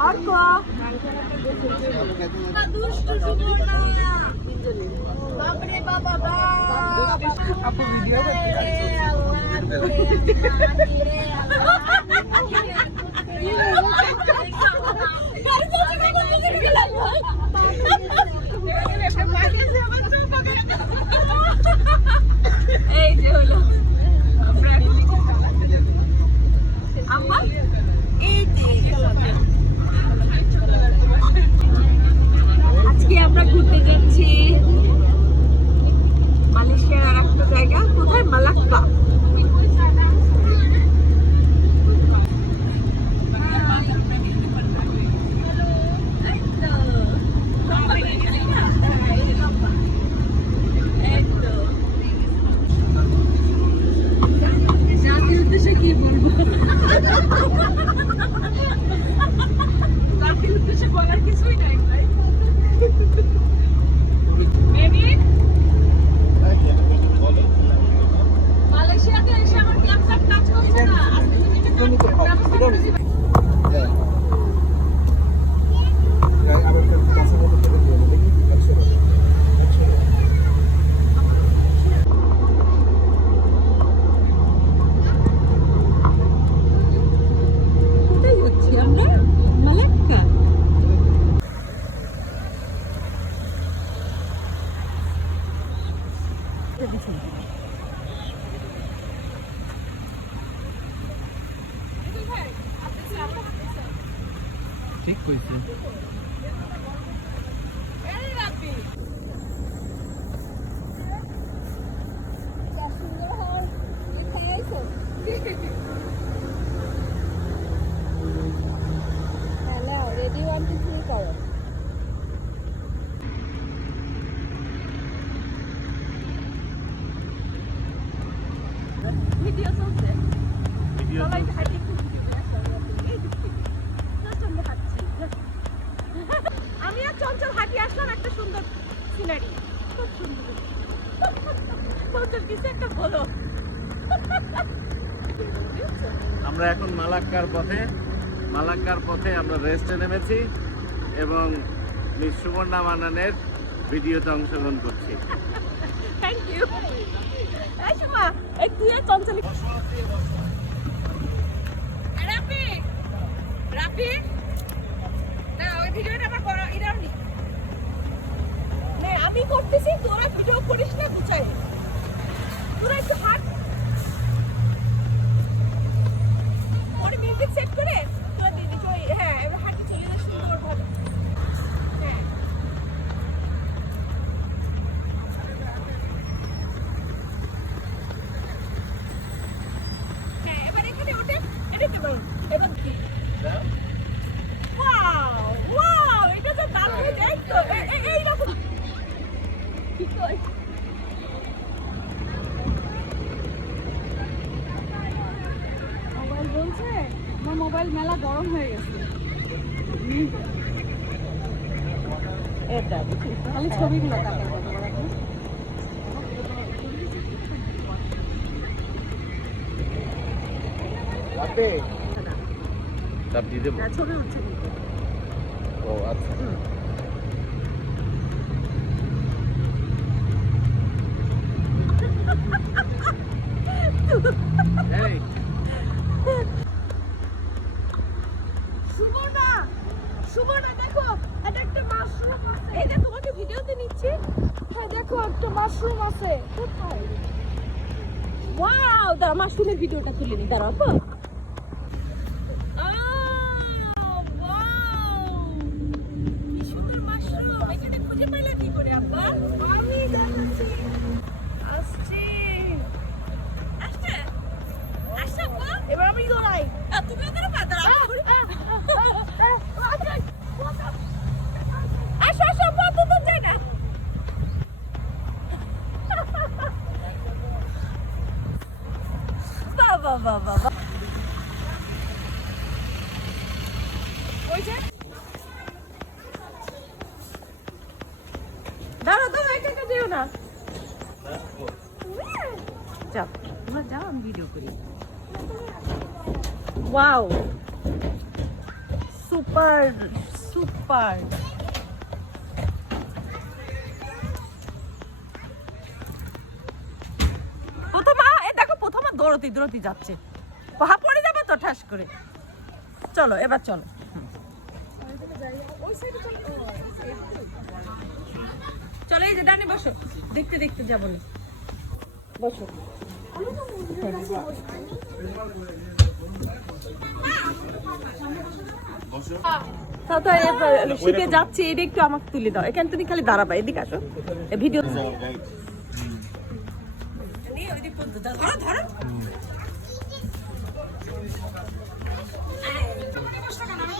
অর্ক আপু ভিডিও এই যে হলো আমরা আম্মা? এই ঠিক কইছে Video চলছে। ভিডিও সবাই হাঁটি আমি আর একটা সুন্দর খুব সুন্দর। কিছু একটা আমরা এখন মালাক্কার পথে মালাক্কার পথে আমরা রেস্টে নেমেছি এবং মিস সুবর্ণা মানানের ভিডিওতে অংশগ্রহণ করছি। থ্যাংক ইউ তুই আর চঞ্চলি রাপি রাপি খালি ছবিগুলো তাপ ছবি ও আচ্ছা। ভিডিওটা তুলে নিই দাঁড়াও হ্যাঁ? তোমরা যাও, আমি ভিডিও করি। ওয়াও সুপার সুপার প্রথমা এ দেখো, প্রথমা দৌড়তে দৌড়তে যাচ্ছে। পাহা পড়ে যাবে তো ঠাস করে। চলো, এবার চলো। চলো, এই যে ডানে বসো। দেখতে দেখতে যাব না। বসো। তাও তো শিখে যাচ্ছে এটা একটু আমাকে তুলে দাও। এখানে তুমি খালি দাঁড়াবা এদিকে আসো। ভিডিও ধরো ধরো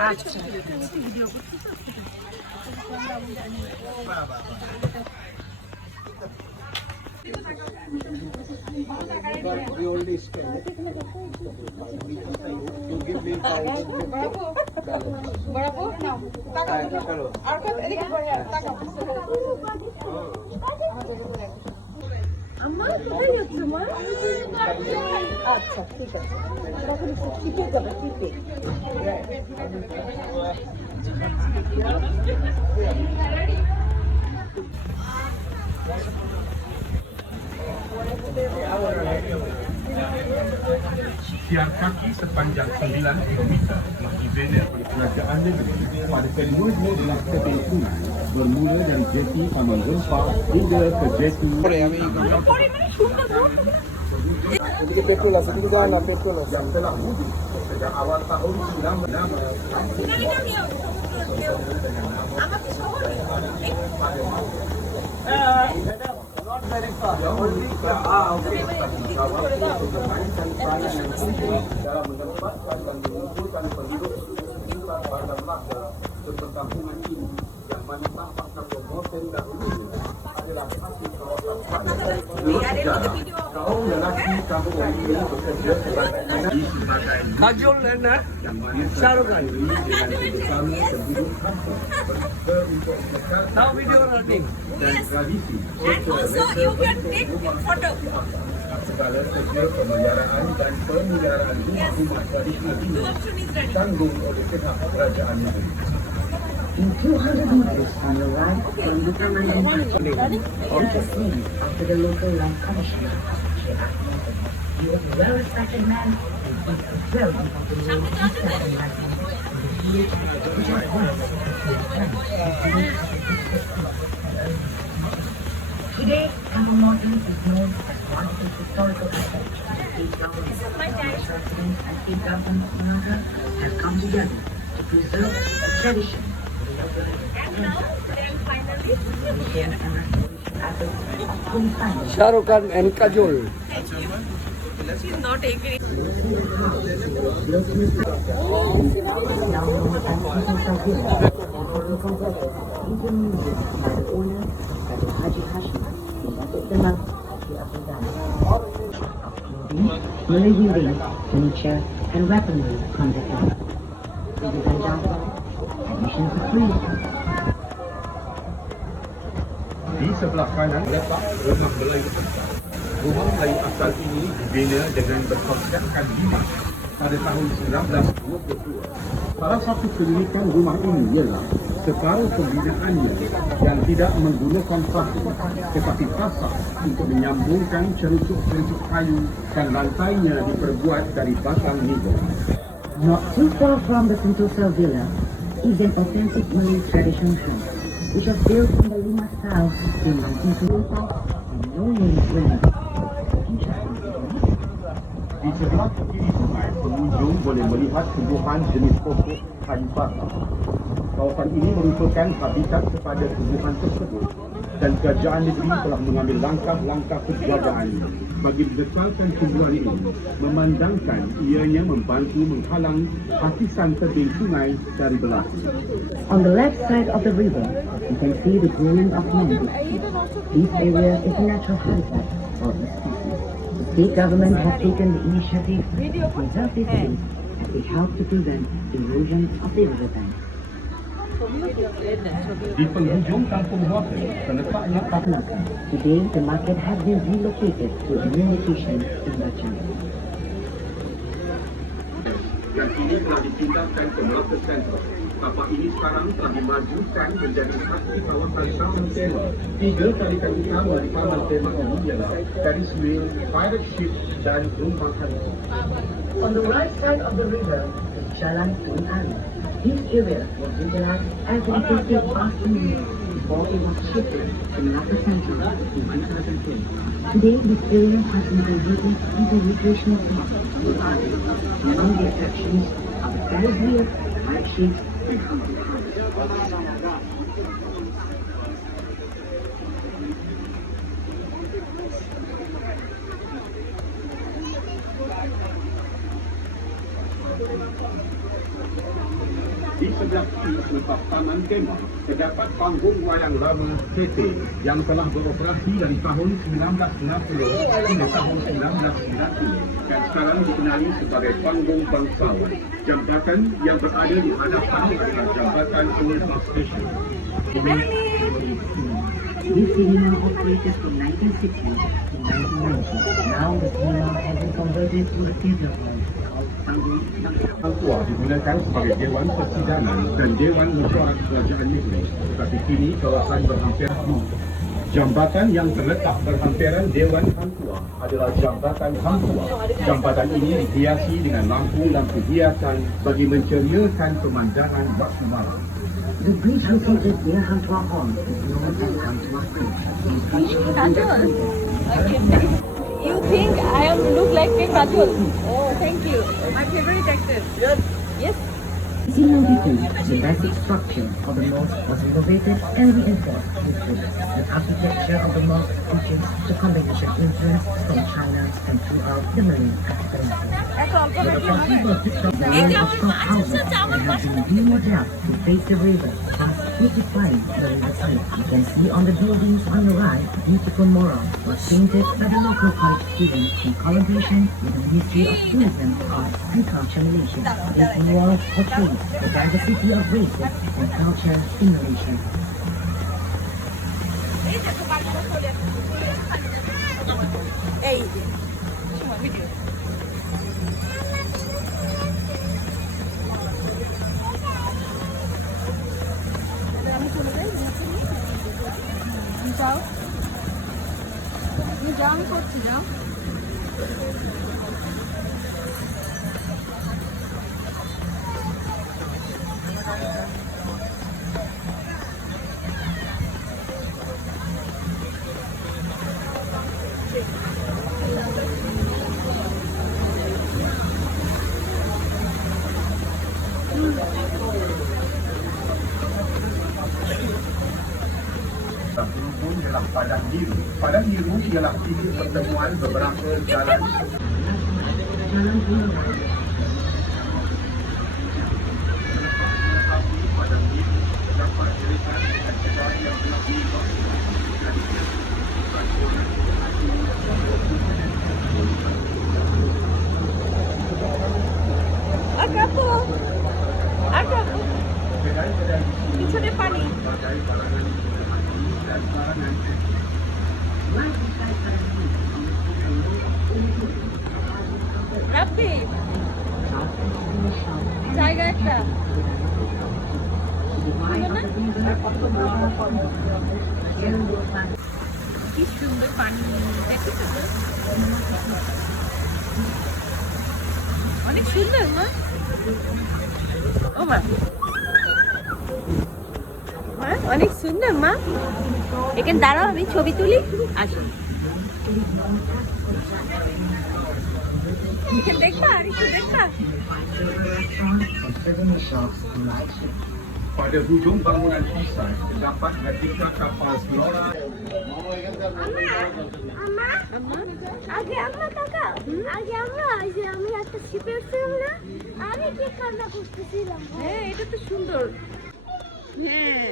আচ্ছা আমার কোথায় যাচ্ছে মা আচ্ছা ঠিক আছে তখন একটু শিখে যাবে শিখে siar kaki sepanjang 9 km dibina oleh kerajaan negeri pada kelima-lima dalam ketentu bermula dari jeti Taman Rempah hingga ke jeti Korea Ini lah, sekitar dah nak petrol lah. Yang telah mudik sejak awal tahun Eh. Dalam menempatkan dan mengumpulkan penduduk Sumatera pada masa Tentang ini Yang mana tampak Kepada dahulu Kajol Lena Syarukan Tahu video running Yes. And also you can take photo. Segala sekir pemeliharaan dan pemeliharaan rumah rumah tradisi ini tanggung oleh pihak kerajaan negeri. In 200 meters on your right from the permanent parking, on the scene after the local land commissioner. He was a well-respected man and was well into the role of in life. He Today, Temple Mountain is known as one of the historical assets. Eight governments, residents, and eight of Sri have come together to preserve a tradition Shahrukh and Kajol. She's not angry. Furniture and weaponry from the Di sebelah kanan letak rumah Melayu besar. Rumah Melayu asal ini dibina dengan berkonsepkan lima pada tahun 1922. Salah satu keunikan rumah ini ialah separuh pembinaannya yang tidak menggunakan paku tetapi pasak untuk menyambungkan cerucuk-cerucuk kayu dan lantainya diperbuat dari batang niga. Not too far from the Sentosa Villa is an authentic Malay traditional house, which was built in the Lima style in 1925 and no name winning. Di sebelah kiri sungai, pengunjung boleh melihat tumbuhan jenis pokok kayu bakar. Kawasan ini merupakan habitat kepada tumbuhan tersebut dan kerajaan negeri telah mengambil langkah-langkah penjagaan bagi membekalkan tumbuhan ini memandangkan ianya membantu menghalang hakisan tebing sungai dari berlaku. On the left side of the river, you can see the growing of mangroves. This area is a natural habitat for the species. The state government has taken the initiative to preserve this space as it helps to prevent erosion of the Di penghujung kampung Water, terletaknya Melaka. Today, the market has been relocated to a new location in Bachang. yang kini telah dipindahkan ke Melaka Central. Tapak ini sekarang telah dimajukan menjadi satu kawasan taman tema. Tiga tarikan utama di taman tema ini ialah Ferris wheel, pirate ship dan rumah hantu. On the right side of the river is Jalan Tun Ali. This area was utilized as an effective afternoon before it was shifted to Malacca Central in 2010. Today, this area has been converted into recreational park with artists. Among the attractions are the Ferris wheel, pirate ships, and haunted houses. Di sebelah kiri selepas Taman Kemah, terdapat panggung wayang lama PT yang telah beroperasi dari tahun 1960 hingga tahun 1990 dan sekarang dikenali sebagai panggung bangsawan. Jambatan yang berada di hadapan adalah jambatan Old Station. This cinema operated from 1960 to 1990. Now the cinema has been converted to a theatre hall Tuah digunakan sebagai Dewan Persidangan dan Dewan Mesyuarat Kerajaan Negeri. Tetapi kini kawasan berhampiran. Jambatan yang terletak berhampiran Dewan Tuah adalah Jambatan Hang Tuah. Jambatan ini dihiasi dengan lampu-lampu hiasan bagi menceriakan pemandangan waktu malam. The bridge located near Hantua Hall is known as Hantua Bridge. Decorated You think I am look like a Rathod? Oh, thank you. My favorite actress. Yes. Yes. Zero detail, the basic structure of the mosque was renovated and reinforced with wood. The architecture of the mosque features the combination influence from China and throughout the Malay archipelago. The possible of houses have been remodeled to face the river from thus beautifying the riverside. You can see on the buildings on the right, beautiful mural was painted by the local college students in collaboration with the Ministry of Tourism, Arts and Culture Malaysia. This wall portrays the diversity of races and culture in Malaysia. তুমি করছি জাম। করছি যাও घबरा জায়গা একটা? কি সুন্দর পানি অনেক সুন্দর, মা। ও, মা। অনেক সুন্দর, মা। এখানে দাঁড়াও, আমি ছবি তুলি। আসো। দেখবা, আর একটু দেখবা। Pada hujung bangunan pisang terdapat replika kapal Flora আম্মা আগে আম্মা টাকা আগে আমরা এই যে আমি একটা শিপে উঠছিলাম না আমি কি কান্না করতেছিলাম। হ্যাঁ এটা তো সুন্দর। হ্যাঁ।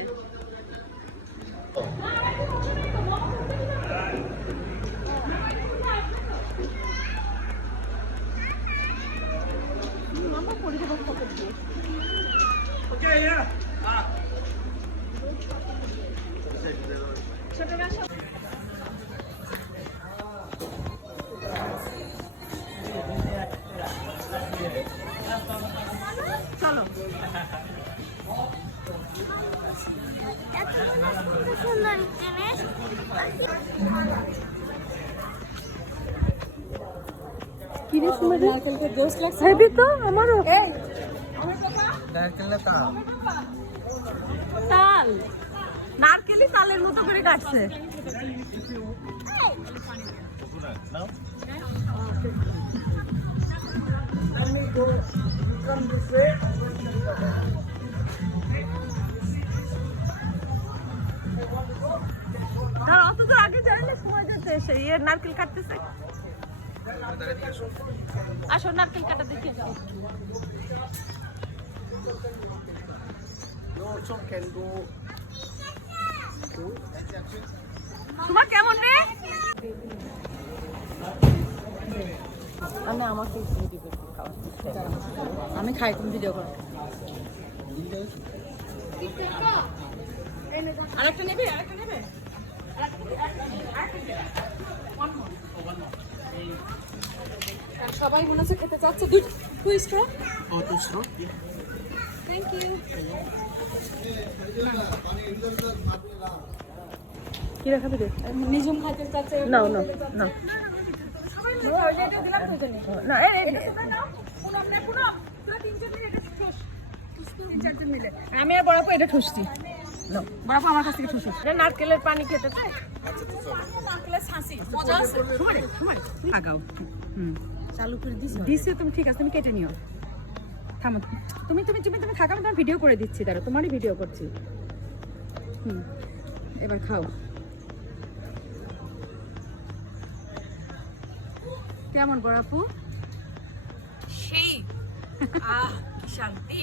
চলো এত সুন্দর সুন্দর জিনিস কিরে সুমা নারকেলটা জোস লাগছে হেবি তো আমারও তাল নারকেলই মতো করে কাটছে। অত তো ইয়ে নারকেল কাটতেছে। আসো নারকেল কাটা দেখে। যাও তোমার কেমন রে? আমি আমাকে আমি খাই তুমি ভিডিও করো। আরেকটা নেবে আরেকটা নেবে? সবাই মনে হচ্ছে খেতে চাচ্ছে। দুই স্ট্র ও টু স্ট্র থ্যাংক ইউ কি রাখা দেবে নিজম খাইতে চাচ্ছে না না না না আমি আর বড়াপু এটা ঠুসছি। বড়াপু আমার কাছ থেকে ঠুসি নারকেলের পানি খেতে চাই নারকেলের ছাঁচি মজা আছে আগাও। হুম। চালু করে দিছি? দিছি তুমি ঠিক আছে তুমি কেটে নিও। থামো তুমি তুমি তুমি তুমি থাকা আমি ভিডিও করে দিচ্ছি দাঁড়ো তোমারই ভিডিও করছি। হুম, এবার খাও। কেমন বড়াপু সেই, আহ শান্তি।